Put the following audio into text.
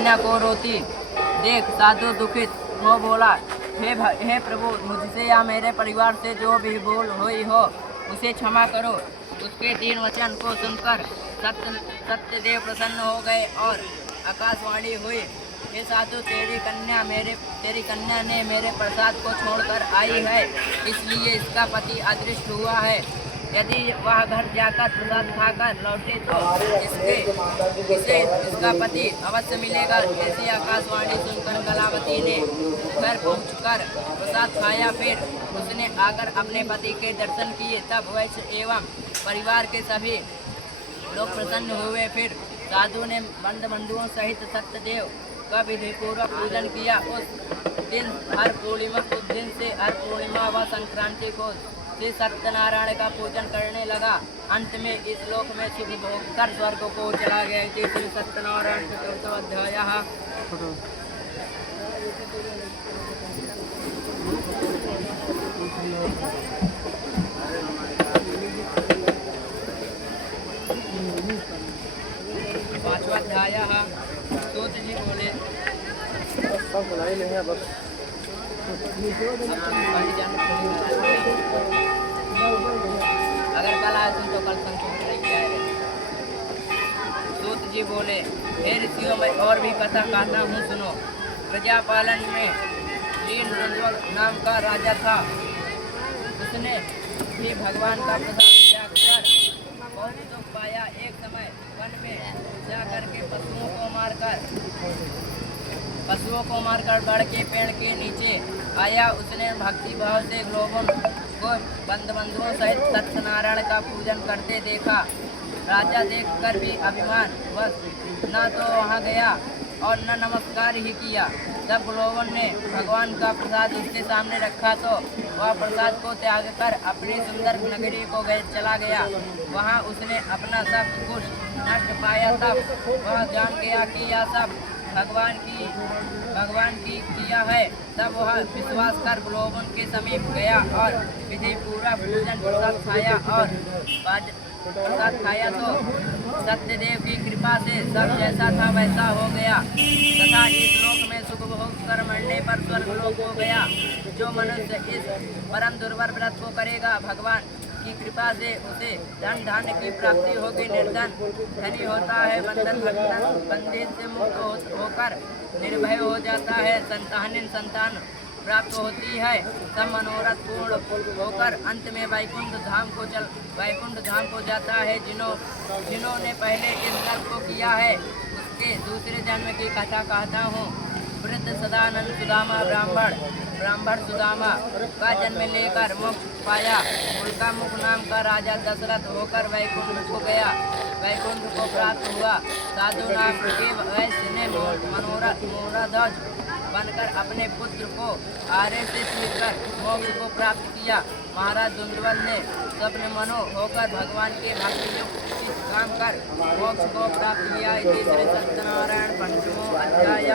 कन्या को रोती देख साधु दुखित हो बोला, हे प्रभु, मुझसे या मेरे परिवार से जो भी भूल हुई हो उसे क्षमा करो। उसके 3 वचन को सुनकर सत्यदेव प्रसन्न हो गए और आकाशवाणी हुई, हे साधु, तेरी कन्या ने मेरे प्रसाद को छोड़कर आई है, इसलिए इसका पति अदृष्ट हुआ है। यदि वह घर जाकर प्रसाद खाकर लौटे तो इसे इसका पति अवश्य मिलेगा। ऐसी आकाशवाणी सुनकर कलावती ने घर पहुंचकर प्रसाद खाया। फिर उसने आकर अपने पति के दर्शन किए। तब वैश्य एवं परिवार के सभी लोग प्रसन्न हुए। फिर साधु ने बंधुओं सहित सत्यदेव का विधिपूर्वक पूजन किया। उस दिन से हर पूर्णिमा व संक्रांति को श्री सत्यनारायण का पूजन करने लगा। अंत में इस लोक में सुख भोग कर स्वर्ग को चला गया। श्री सत्यनारायण चतुर्थोऽध्याय। पांचवा अध्याय। सूत जी बोले, अगर कल आए तुम तो कल संतोष रह। सूत जी बोले, हे ऋषियों, मैं और भी कथा कहता हूँ, सुनो। प्रजापालन में लीन नाम का राजा था। उसने भी भगवान का प्रसाद त्याग कर बहुत दुख पाया। एक समय वन में जाकर के पशुओं को मारकर बड़ के पेड़ के नीचे आया। उसने भक्ति भाव से लोगों को बंधुओं सहित सत्यनारायण का पूजन करते देखा। राजा देखकर भी अभिमान बस न तो वहाँ गया और न नमस्कार ही किया। तब लोगों ने भगवान का प्रसाद उसके सामने रखा तो वह प्रसाद को त्याग कर अपनी सुंदर नगरी को चला गया। वहाँ उसने अपना सब कुछ नष्ट पाया। तब वह जान गया कि यह सब भगवान की किया है। तब वह विश्वास कर लोगों के समीप गया और विधि पूरा पूजन प्रसाद खाया तो सत्यदेव की कृपा से सब जैसा था वैसा हो गया तथा इस लोक में सुख भोग कर मरने पर स्वर्ग लोक हो गया। जो मनुष्य इस परम दुर्लभ व्रत को करेगा, भगवान की कृपा से उसे धन धान्य की प्राप्ति होगी। निर्धन धनी होता है, बंधन से मुक्त होकर निर्भय हो जाता है, संतान प्राप्त होती है, सब मनोरथ पूर्ण होकर अंत में वैकुंठ धाम को जाता है। जिन्होंने पहले इस व्रत को किया है उसके दूसरे जन्म की कथा कहता हूँ। वृद्ध सदानंद सुदामा ब्राह्मण सुदामा का जन्म लेकर मोक्ष पाया। उनका मुख नाम का राजा दशरथ होकर वैकुंठ को गया, वैकुंठ को प्राप्त हुआ। साधु नाम के वैश्य ने मोराध्वज बनकर अपने पुत्र को आर्य से छूकर मोक्ष को प्राप्त किया। महाराज धुंधवल ने स्वप्न मनो होकर भगवान के भक्ति युक्त काम कर मोक्ष को प्राप्त किया। श्री सत्यनारायण पंचमो अध्याय।